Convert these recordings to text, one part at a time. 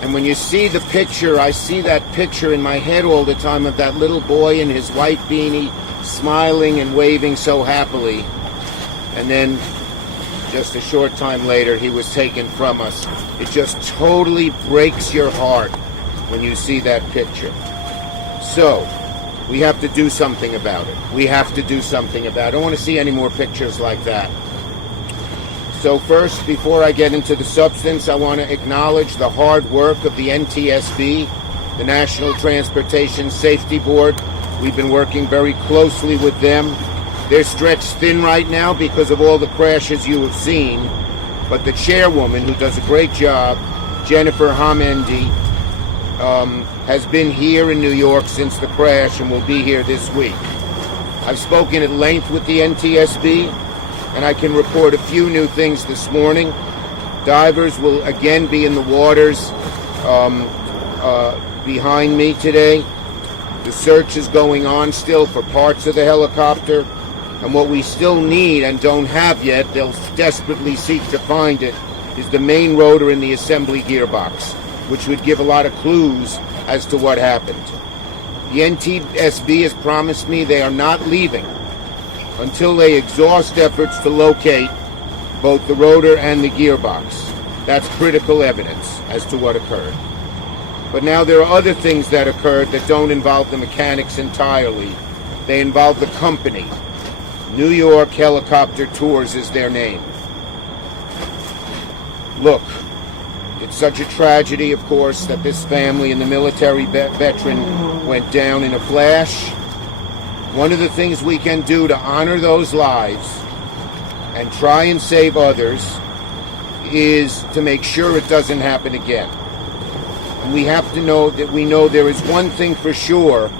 And when you see the picture, I see that picture in my head all the time of that little boy in his white beanie, smiling and waving so happily. And then just a short time later, he was taken from us. It just totally breaks your heart when you see that picture. So, we have to do something about it. We have to do something about it. I don't want to see any more pictures like that. So first, before I get into the substance, I want to acknowledge the hard work of the NTSB, the National Transportation Safety Board. We've been working very closely with them. They're stretched thin right now because of all the crashes you have seen. But the chairwoman, who does a great job, Jennifer Hamendi, has been here in New York since the crash and will be here this week. I've spoken at length with the NTSB, and I can report a few new things this morning. Divers will again be in the waters behind me today. The search is going on still for parts of the helicopter, and what we still need and don't have yet, they'll desperately seek to find it, is the main rotor in the assembly gearbox, which would give a lot of clues as to what happened. The NTSB has promised me they are not leaving until they exhaust efforts to locate both the rotor and the gearbox. That's critical evidence as to what occurred. But now there are other things that occurred that don't involve the mechanics entirely. They involve the company. New York Helicopter Tours is their name. Look, it's such a tragedy, of course, that this family and the military veteran went down in a flash. One of the things we can do to honor those lives and try and save others is to make sure it doesn't happen again. And we have to know that we know there is one thing for sure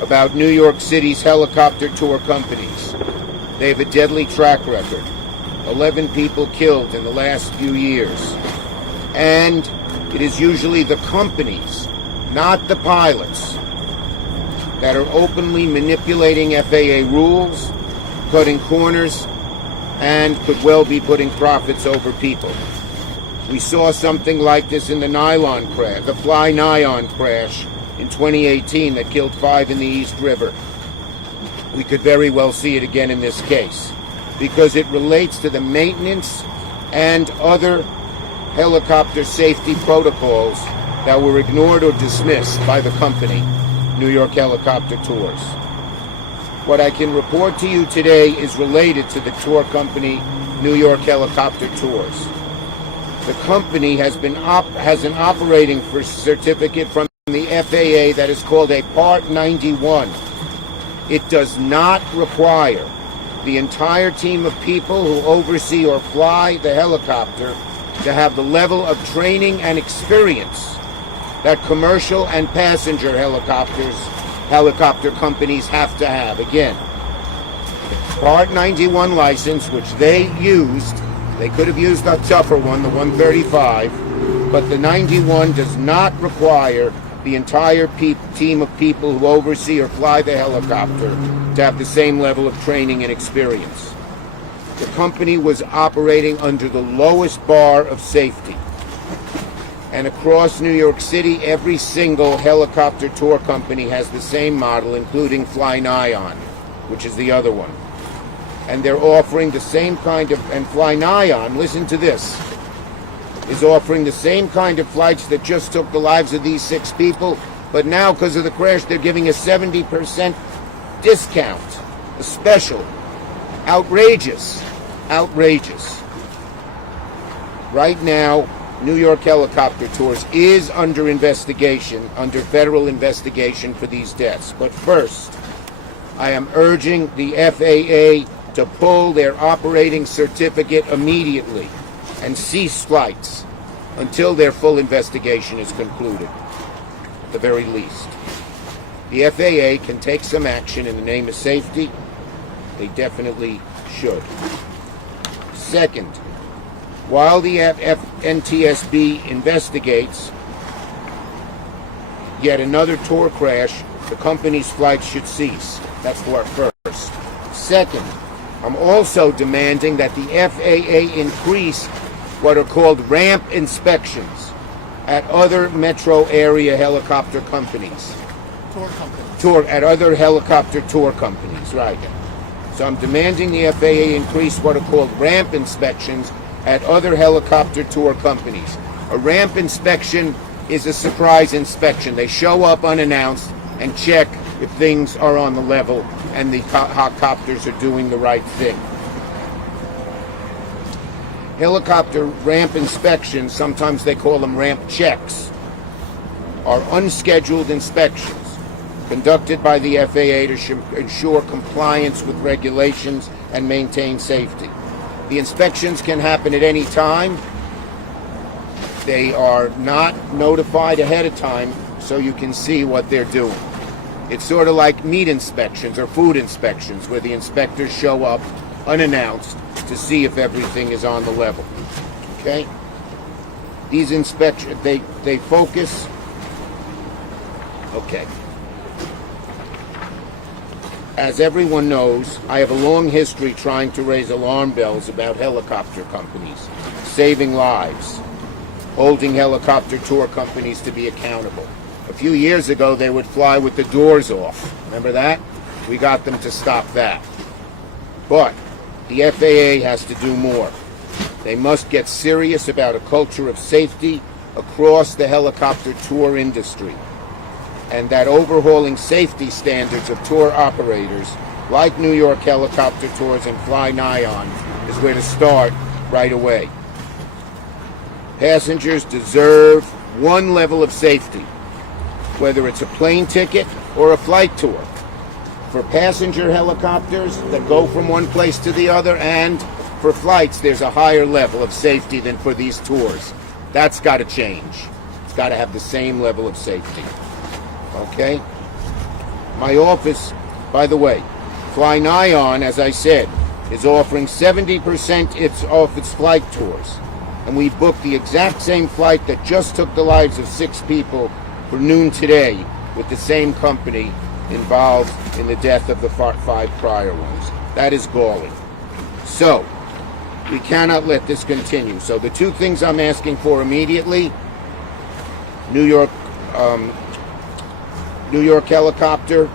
about New York City's helicopter tour companies. They have a deadly track record. 11 people killed in the last few years. And it is usually the companies, not the pilots, that are openly manipulating FAA rules, cutting corners, and could well be putting profits over people. We saw something like this in the nylon crash, the Fly Nylon crash in 2018 that killed 5 in the East River. We could very well see it again in this case because it relates to the maintenance and other helicopter safety protocols that were ignored or dismissed by the company, New York Helicopter Tours. What I can report to you today is related to the tour company, New York Helicopter Tours. The company has an operating certificate from the FAA that is called a Part 91. It does not require the entire team of people who oversee or fly the helicopter to have the level of training and experience that commercial and passenger helicopter companies have to have. Again, Part 91 license, which they used, they could have used a tougher one, the 135, but the 91 does not require the entire team of people who oversee or fly the helicopter to have the same level of training and experience. The company was operating under the lowest bar of safety. And across New York City, every single helicopter tour company has the same model, including Fly Nylon, which is the other one. And they're offering the same kind of, and Fly Nylon, listen to this, is offering the same kind of flights that just took the lives of these 6 people, but now, because of the crash, they're giving a 70% discount, a special. Outrageous. Outrageous. Right now, New York Helicopter Tours is under investigation, under federal investigation for these deaths. But first, I am urging the FAA to pull their operating certificate immediately and cease flights until their full investigation is concluded, at the very least. The FAA can take some action in the name of safety. They definitely should. Second, while the NTSB investigates yet another tour crash, the company's flights should cease. That's for first. Second, I'm also demanding that the FAA increase what are called ramp inspections at other metro area helicopter companies. At other helicopter tour companies, right. So I'm demanding the FAA increase what are called ramp inspections at other helicopter tour companies. A ramp inspection is a surprise inspection. They show up unannounced and check if things are on the level and the helicopters are doing the right thing. Helicopter ramp inspections, sometimes they call them ramp checks, are unscheduled inspections conducted by the FAA to ensure compliance with regulations and maintain safety. The inspections can happen at any time. They are not notified ahead of time so you can see what they're doing. It's sort of like meat inspections or food inspections where the inspectors show up unannounced to see if everything is on the level. Okay? These inspections, they focus. Okay. As everyone knows, I have a long history trying to raise alarm bells about helicopter companies, saving lives, holding helicopter tour companies to be accountable. A few years ago, they would fly with the doors off. Remember that? We got them to stop that. But the FAA has to do more. They must get serious about a culture of safety across the helicopter tour industry, and that overhauling safety standards of tour operators like New York Helicopter Tours and Fly Nyan is where to start right away. Passengers deserve one level of safety, whether it's a plane ticket or a flight tour. For passenger helicopters that go from one place to the other, and for flights, there's a higher level of safety than for these tours. That's got to change. It's got to have the same level of safety. Okay? My office, by the way, Fly Nyan, as I said, is offering 70% off its flight tours. And we booked the exact same flight that just took the lives of 6 people for noon today with the same company involved in the death of the 5 prior ones. That is galling. So, we cannot let this continue. So the 2 things I'm asking for immediately, New York Helicopter,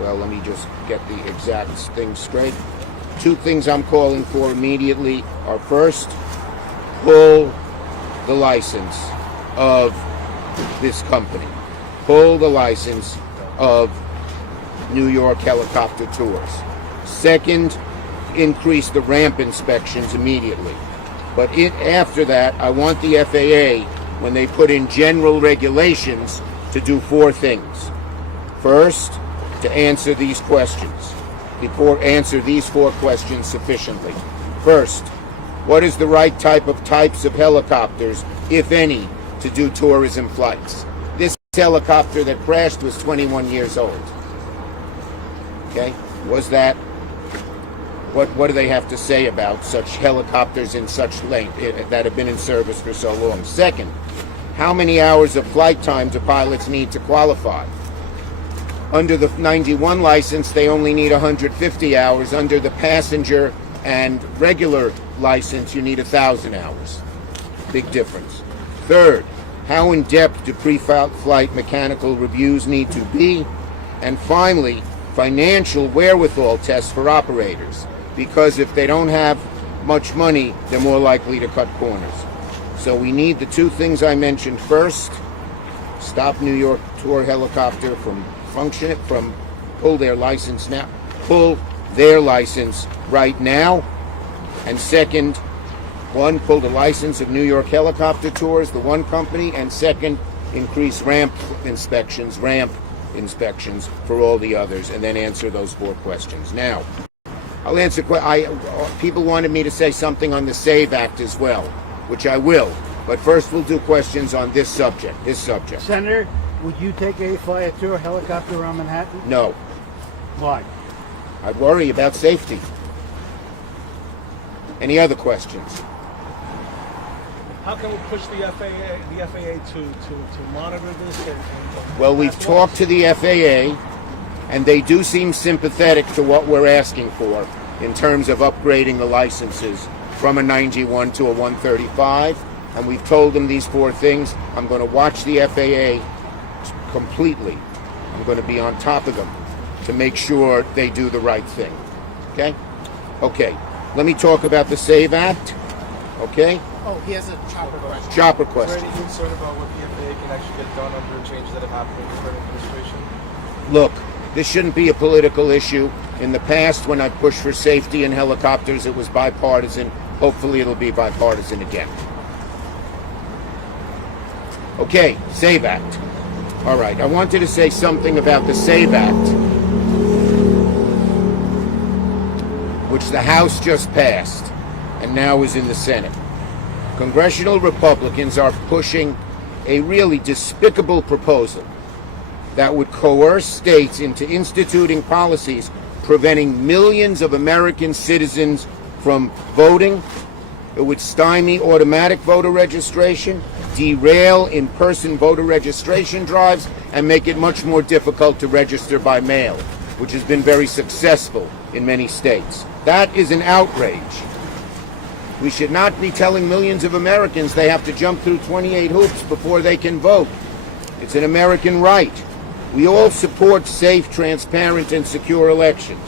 well, let me just get the exact thing straight. 2 things I'm calling for immediately are, first, pull the license of this company. Pull the license of New York Helicopter Tours. Second, increase the ramp inspections immediately. But after that, I want the FAA, when they put in general regulations, to do 4 things. First, to answer these questions. Answer these 4 questions sufficiently. First, what is the right types of helicopters, if any, to do tourism flights? This helicopter that crashed was 21 years old. Okay? Was that? What do they have to say about such helicopters in such length that have been in service for so long? Second, how many hours of flight time do pilots need to qualify? Under the 91 license, they only need 150 hours. Under the passenger and regular license, you need 1,000 hours. Big difference. Third, how in-depth do pre-flight mechanical reviews need to be? And finally, financial wherewithal tests for operators. Because if they don't have much money, they're more likely to cut corners. So we need the 2 things I mentioned first. Stop New York Tour Helicopter from pull their license now. Pull their license right now. And second, 1, pull the license of New York Helicopter Tours, the one company. And second, increase ramp inspections for all the others, and then answer those 4 questions. Now, I'll answer. People wanted me to say something on the SAVE Act as well, which I will. But first, we'll do questions on this subject. Senator, would you take a fly tour helicopter around Manhattan? No. Why? I'd worry about safety. Any other questions? How can we push the FAA to monitor this? Well, we've talked to the FAA, and they do seem sympathetic to what we're asking for in terms of upgrading the licenses from a 91 to a 135. and we've told them these 4 things. I'm going to watch the FAA completely. I'm going to be on top of them to make sure they do the right thing. Okay? Okay. Let me talk about the SAVE Act. Okay? Oh, he has a chopper question. Chopper Is question. there any concern about what the FAA can actually get done under changes that have happened in the current administration? Look, this shouldn't be a political issue. In the past, when I pushed for safety in helicopters, it was bipartisan. Hopefully, it'll be bipartisan again. Okay, SAVE Act. All right, I wanted to say something about the SAVE Act, which the House just passed and now is in the Senate. Congressional Republicans are pushing a really despicable proposal that would coerce states into instituting policies preventing millions of American citizens from voting. It would stymie automatic voter registration, derail in-person voter registration drives, and make it much more difficult to register by mail, which has been very successful in many states. That is an outrage. We should not be telling millions of Americans they have to jump through 28 hoops before they can vote. It's an American right. We all support safe, transparent, and secure elections,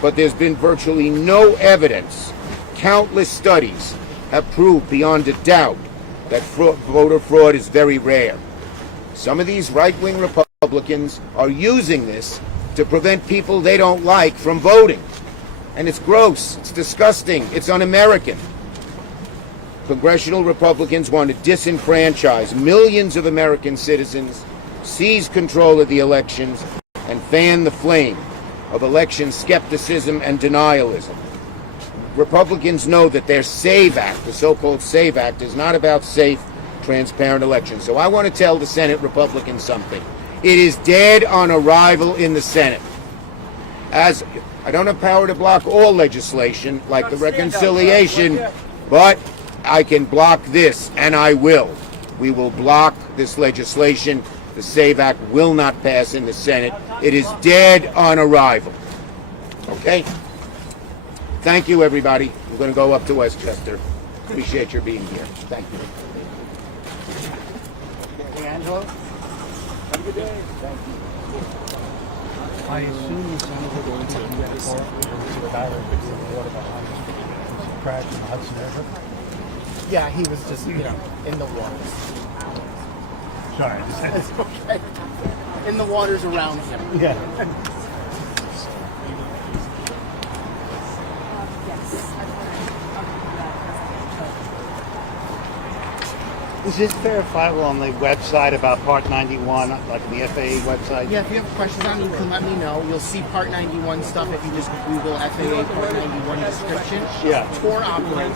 but there's been virtually no evidence. Countless studies have proved beyond a doubt that voter fraud is very rare. Some of these right-wing Republicans are using this to prevent people they don't like from voting. And it's gross, it's disgusting, it's un-American. Congressional Republicans want to disenfranchise millions of American citizens, seize control of the elections, and fan the flame of election skepticism and denialism. Republicans know that their SAVE Act, the so-called SAVE Act, is not about safe, transparent elections. So I want to tell the Senate Republicans something. It is dead on arrival in the Senate. As I don't have power to block all legislation, like the reconciliation, but I can block this, and I will. We will block this legislation. The SAVE Act will not pass in the Senate. It is dead on arrival. Okay? Thank you, everybody. I'm going to go up to Westchester. Appreciate your being here. Thank you. Hey, Angelo? Have a good day. Thank you. I assume the senator going to the guy that fixed the water behind crash in the Hudson River. Yeah, he was just, in the waters. Sorry, I just had It's okay. In the waters around him. Yeah. Is this verifiable on the website about Part 91, like the FAA website? Yeah, if you have questions on it, you can let me know. You'll see Part 91 stuff if you just Google FAA Part 91 description. Yeah. Tour operator.